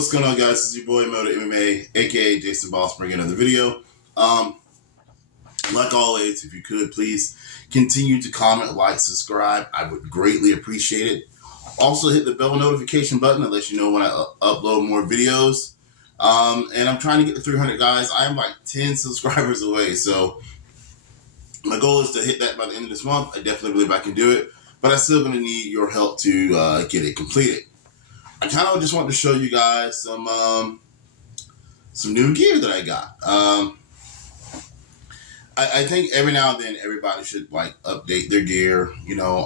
What's going on, guys? This is your boy Moto MMA, aka Jason Boss, bringing another video. Like always, if you could please continue to comment, like, subscribe. I would greatly appreciate it. Also, hit the bell notification button to let you know when I upload more videos. And I'm trying to get to 300 guys. I am like 10 subscribers away, so my goal is to hit that by the end of this month. I definitely believe I can do it, but I'm still going to need your help to get it completed. I kind of just want to show you guys some new gear that I got. I think every now and then everybody should like update their gear. You know,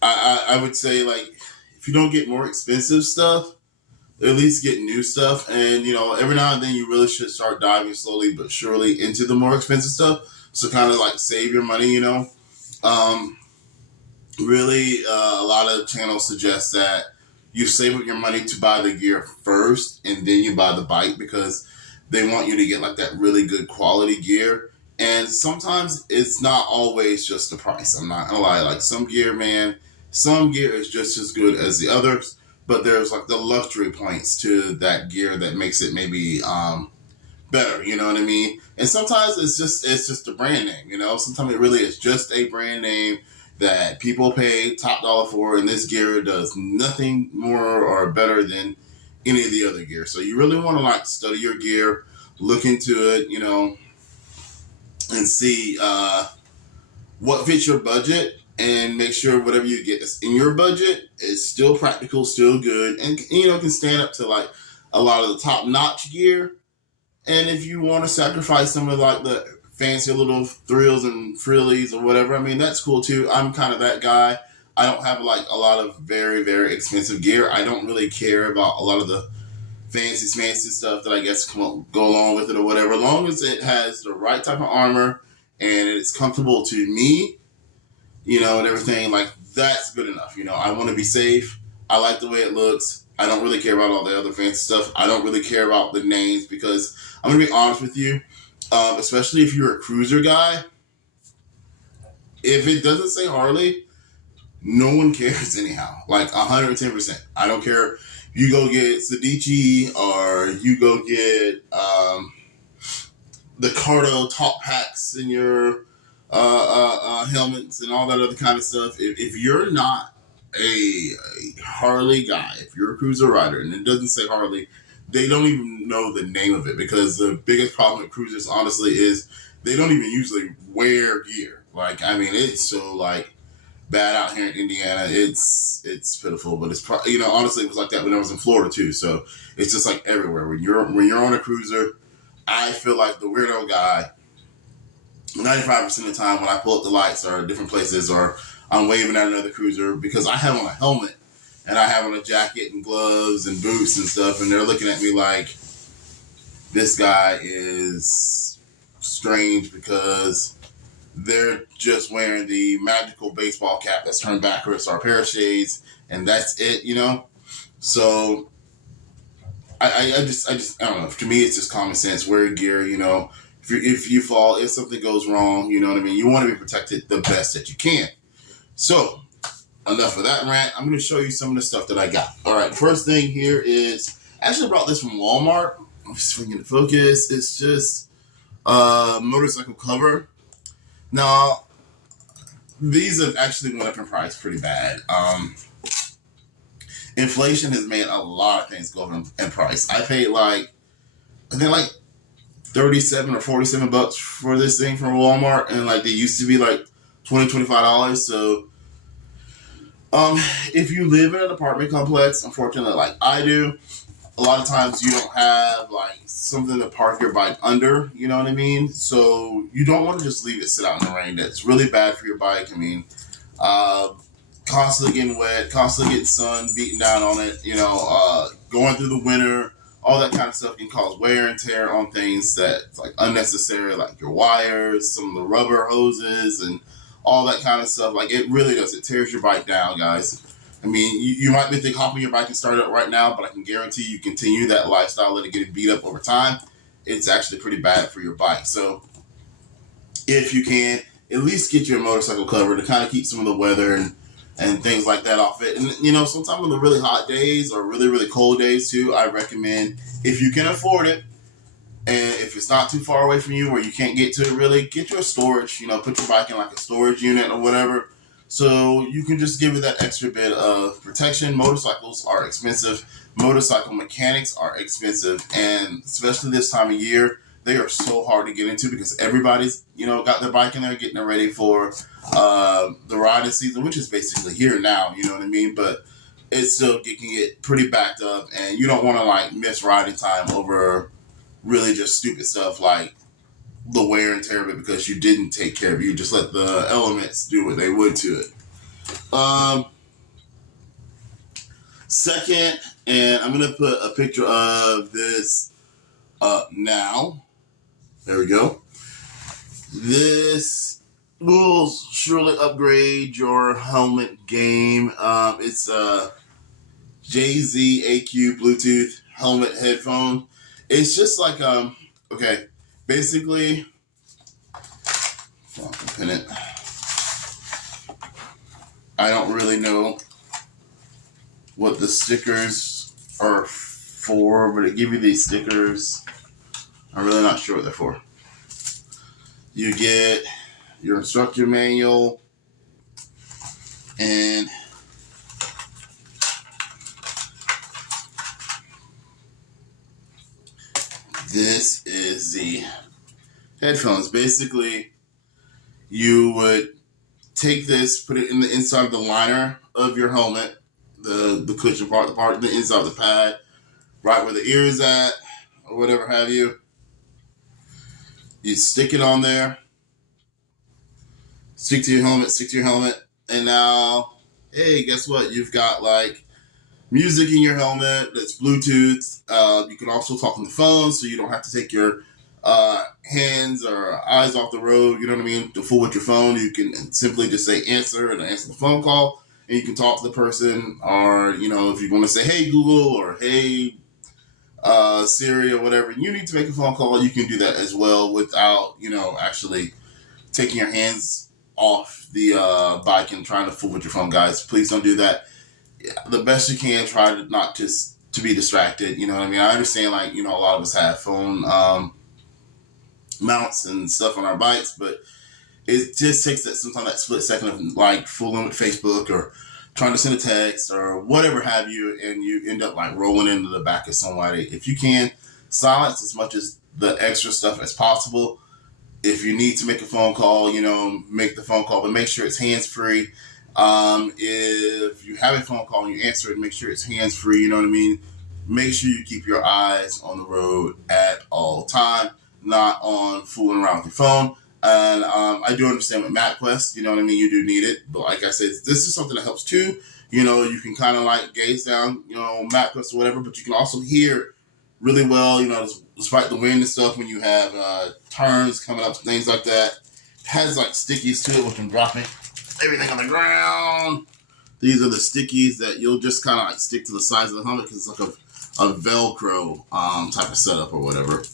I would say like if you don't get more expensive stuff, at least get new stuff. And you know, every now and then you really should start diving slowly but surely into the more expensive stuff. So kind of like save your money. You know. Really, a lot of channels suggest that you save up your money to buy the gear first and then you buy the bike because they want you to get like that really good quality gear. And sometimes it's not always just the price. I'm not gonna lie. Like some gear is just as good as the others, but there's like the luxury points to that gear that makes it maybe better. You know what I mean? And sometimes it's just a brand name. You know, sometimes it really is just a brand name that people pay top dollar for, and this gear does nothing more or better than any of the other gear. So you really want to like study your gear, look into it, you know, and see what fits your budget, and make sure whatever you get that's in your budget is still practical, still good, and you know can stand up to like a lot of the top notch gear. And if you want to sacrifice some of like the fancy little thrills and frillies or whatever, I mean, that's cool too. I'm kind of that guy. I don't have like a lot of very, very expensive gear. I don't really care about a lot of the fancy stuff that I guess go along with it or whatever. As long as it has the right type of armor and it's comfortable to me, you know, and everything, like that's good enough. You know, I want to be safe. I like the way it looks. I don't really care about all the other fancy stuff. I don't really care about the names because I'm going to be honest with you. Especially if you're a cruiser guy, if it doesn't say Harley, no one cares anyhow. Like 110%. I don't care. You go get Sedici or you go get the Cardo top packs in your helmets and all that other kind of stuff. If you're not a Harley guy, if you're a cruiser rider and it doesn't say Harley, they don't even know the name of it, because the biggest problem with cruisers, honestly, is they don't even usually wear gear. Like, I mean, it's so like bad out here in Indiana. It's pitiful, but it's you know, honestly, it was like that when I was in Florida too. So it's just like everywhere. When you're on a cruiser, I feel like the weirdo guy 95% of the time when I pull up the lights or different places or I'm waving at another cruiser because I have on a helmet. And I have on a jacket and gloves and boots and stuff, and they're looking at me like this guy is strange because they're just wearing the magical baseball cap that's turned backwards or a pair of shades, and that's it, you know? So I just don't know. To me, it's just common sense. Wear gear, you know. If you fall, if something goes wrong, you know what I mean? You want to be protected the best that you can. So enough of that rant. I'm going to show you some of the stuff that I got. All right, first thing here is, I actually brought this from Walmart. I'm swinging the focus. It's just a motorcycle cover. Now, these have actually went up in price pretty bad. Inflation has made a lot of things go up in price. I paid I think like 37 or 47 bucks for this thing from Walmart, and like they used to be like $20, $25. So if you live in an apartment complex, unfortunately, like I do, a lot of times you don't have like something to park your bike under, you know what I mean? So you don't want to just leave it sit out in the rain. That's really bad for your bike. I mean, constantly getting wet, constantly getting sun beating down on it, you know, going through the winter, all that kind of stuff can cause wear and tear on things that's like unnecessary, like your wires, some of the rubber hoses, and all that kind of stuff. Like it really does. It tears your bike down, guys. I mean, you might be thinking hop on your bike and start it right now, but I can guarantee you continue that lifestyle, let it get beat up over time. It's actually pretty bad for your bike. So if you can, at least get your motorcycle cover to kind of keep some of the weather and and things like that off it. And, you know, sometimes on the really hot days or really, really cold days too, I recommend, if you can afford it, and if it's not too far away from you or you can't get to it really, get your storage, you know, put your bike in like a storage unit or whatever. So you can just give it that extra bit of protection. Motorcycles are expensive. Motorcycle mechanics are expensive. And especially this time of year, they are so hard to get into because everybody's, you know, got their bike in there getting it ready for the riding season, which is basically here now, you know what I mean? But it's still getting it pretty backed up, and you don't want to like miss riding time over really just stupid stuff like the wear and tear of it because you didn't take care of it. You just let the elements do what they would to it. Second, and I'm going to put a picture of this up now. There we go. This will surely upgrade your helmet game. It's a JZ AQ Bluetooth helmet headphone. It's just like, okay, basically, pin it. I don't really know what the stickers are for, but it give you these stickers. I'm really not sure what they're for. You get your instructor manual, and this is the headphones. Basically, you would take this, put it in the inside of the liner of your helmet, the cushion part, the part, the inside of the pad, right where the ear is at, or whatever have you. You stick it on there, stick to your helmet, and now, hey, guess what? You've got like music in your helmet that's Bluetooth. You can also talk on the phone, so you don't have to take your hands or eyes off the road, you know what I mean, to fool with your phone. You can simply just say answer and answer the phone call, and you can talk to the person, or, you know, if you want to say, hey, Google, or hey, Siri, or whatever, you need to make a phone call, you can do that as well without, you know, actually taking your hands off the bike and trying to fool with your phone, guys. Please don't do that. The best you can, try to not just to be distracted, you know what I mean? I understand, like, you know, a lot of us have phone mounts and stuff on our bikes, but it just takes that sometimes that split second of like fooling with Facebook or trying to send a text or whatever have you, and you end up like rolling into the back of somebody. If you can, silence as much as the extra stuff as possible. If you need to make a phone call, you know, make the phone call, but make sure it's hands-free. If you have a phone call and you answer it, make sure it's hands-free, you know what I mean? Make sure you keep your eyes on the road at all time, not on fooling around with your phone. And I do understand with MapQuest, you know what I mean, you do need it. But like I said, this is something that helps too. You know, you can kind of like gaze down, you know, MapQuest or whatever, but you can also hear really well, you know, despite the wind and stuff, when you have turns coming up, things like that. It has like stickies to it, which I'm dropping everything on the ground. These are the stickies that you'll just kind of like stick to the sides of the helmet because it's like a Velcro type of setup or whatever.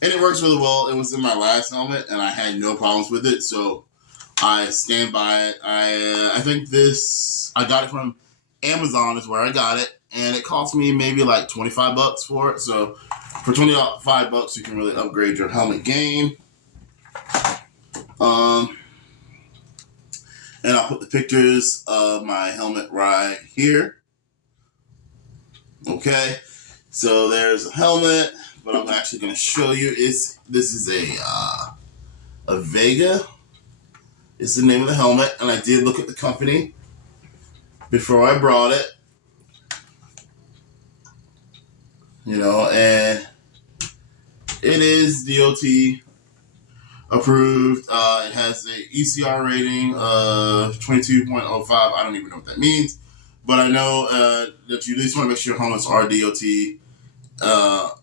And it works really well. It was in my last helmet, and I had no problems with it, so I stand by it. I think I got it from Amazon is where I got it, and it cost me maybe like $25 for it. So for $25, you can really upgrade your helmet game. And I'll put the pictures of my helmet right here. Okay, so there's a helmet. What I'm actually going to show you is this is a Vega. It's the name of the helmet, and I did look at the company before I brought it. You know, and it is DOT approved. It has a ECR rating of 22.05. I don't even know what that means, but I know that you at least want to make sure your helmets are DOT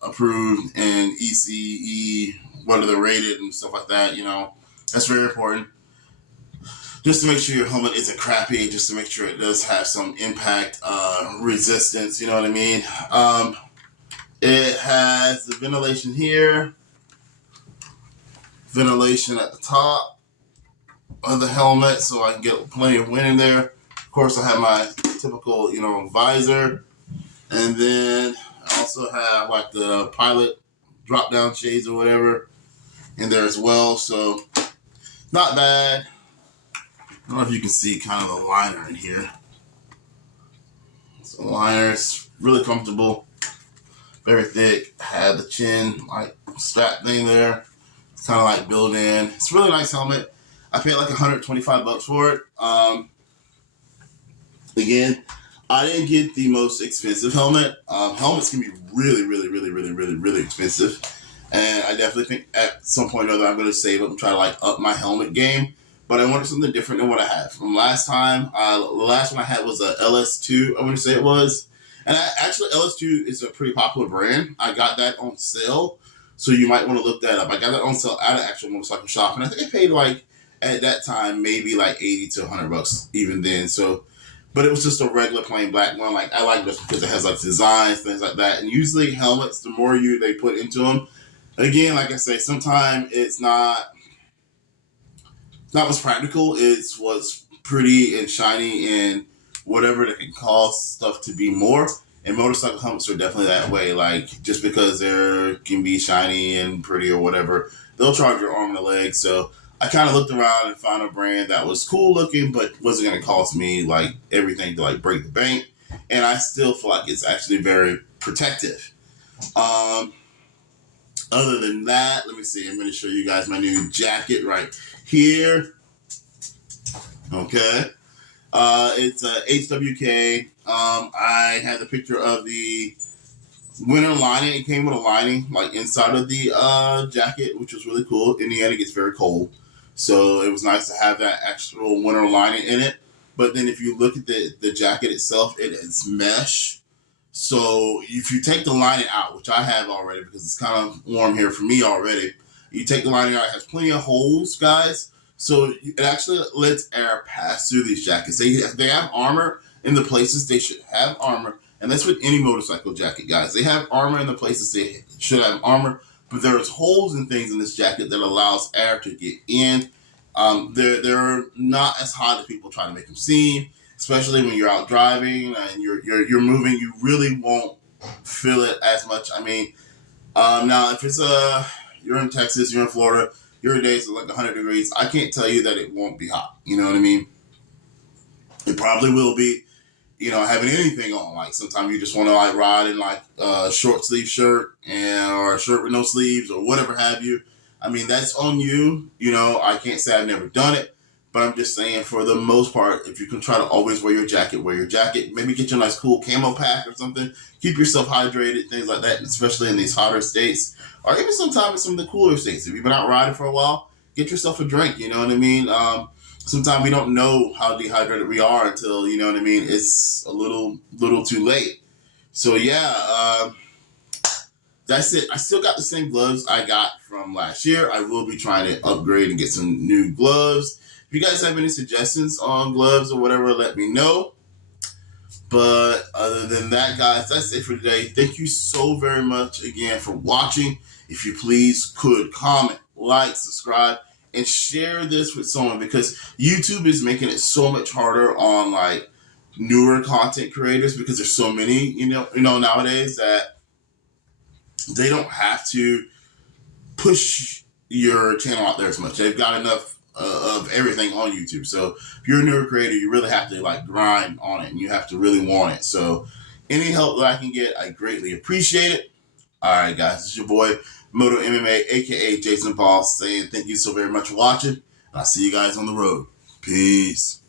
approved and ECE, whether they're rated and stuff like that. You know, that's very important. Just to make sure your helmet isn't crappy, just to make sure it does have some impact resistance. You know what I mean? It has the ventilation here, ventilation at the top. of the helmet so I can get plenty of wind in there. Of course, I have my typical, visor. And then I also have like the pilot drop down shades or whatever in there as well. So not bad. I don't know if you can see kind of the liner in here. So the liner is really comfortable, very thick. Had the chin like strap thing there. It's kind of like built in. It's a really nice helmet. I paid like $125 for it. Again, I didn't get the most expensive helmet. Helmets can be really, really, really, really, really, really expensive. And I definitely think at some point or other I'm going to save up and try to like up my helmet game. But I wanted something different than what I had from last time. The last one I had was a LS2, I want to say it was. And actually, LS2 is a pretty popular brand. I got that on sale, so you might want to look that up. I got that on sale at an actual motorcycle shop, and I think I paid like, at that time, maybe like $80 to $100 even then. So, but it was just a regular plain black one. Like, I like this because it has like designs, things like that. And usually helmets, the more they put into them, again, like I say, sometimes it's not what's practical. It's what's pretty and shiny and whatever that can cause stuff to be more. And motorcycle helmets are definitely that way. Like, just because they can be shiny and pretty or whatever, they'll charge your arm and a leg. So I kind of looked around and found a brand that was cool looking, but wasn't going to cost me like everything to like break the bank. And I still feel like it's actually very protective. Other than that, let me see. I'm going to show you guys my new jacket right here. Okay. It's a HWK. I had the picture of the winter lining. It came with a lining like inside of the jacket, which was really cool. In the end, it gets very cold. So it was nice to have that actual winter lining in it. But then if you look at the jacket itself, it is mesh. So if you take the lining out, which I have already because it's kind of warm here for me already, you take the lining out, it has plenty of holes, guys. So it actually lets air pass through these jackets. They have armor in the places they should have armor. And that's with any motorcycle jacket, guys. They have armor in the places they should have armor. But there's holes and things in this jacket that allows air to get in. They're not as hot as people try to make them seem. Especially when you're out driving and you're moving, you really won't feel it as much. I mean, now if it's you're in Texas, you're in Florida, your days are like 100 degrees. I can't tell you that it won't be hot. You know what I mean? It probably will be. Having anything on. Like sometimes you just want to like ride in like a short sleeve shirt or a shirt with no sleeves or whatever have you. I mean, that's on you. I can't say I've never done it. But I'm just saying, for the most part, if you can try to always wear your jacket, wear your jacket. Maybe get you a nice cool camo pack or something. Keep yourself hydrated, things like that, especially in these hotter states. Or even sometimes in some of the cooler states. If you've been out riding for a while, get yourself a drink, you know what I mean? Sometimes we don't know how dehydrated we are until, you know what I mean, it's a little too late. So, yeah, that's it. I still got the same gloves I got from last year. I will be trying to upgrade and get some new gloves. If you guys have any suggestions on gloves or whatever, let me know. But other than that, guys, that's it for today. Thank you so very much again for watching. If you please could comment, like, subscribe, and share this with someone, because YouTube is making it so much harder on like newer content creators, because there's so many, nowadays, that they don't have to push your channel out there as much. They've got enough of everything on YouTube. So if you're a newer creator, you really have to like grind on it, and you have to really want it. So any help that I can get, I greatly appreciate it. All right, guys, it's your boy Moto MMA, aka Jason Paul, saying thank you so very much for watching. And I'll see you guys on the road. Peace.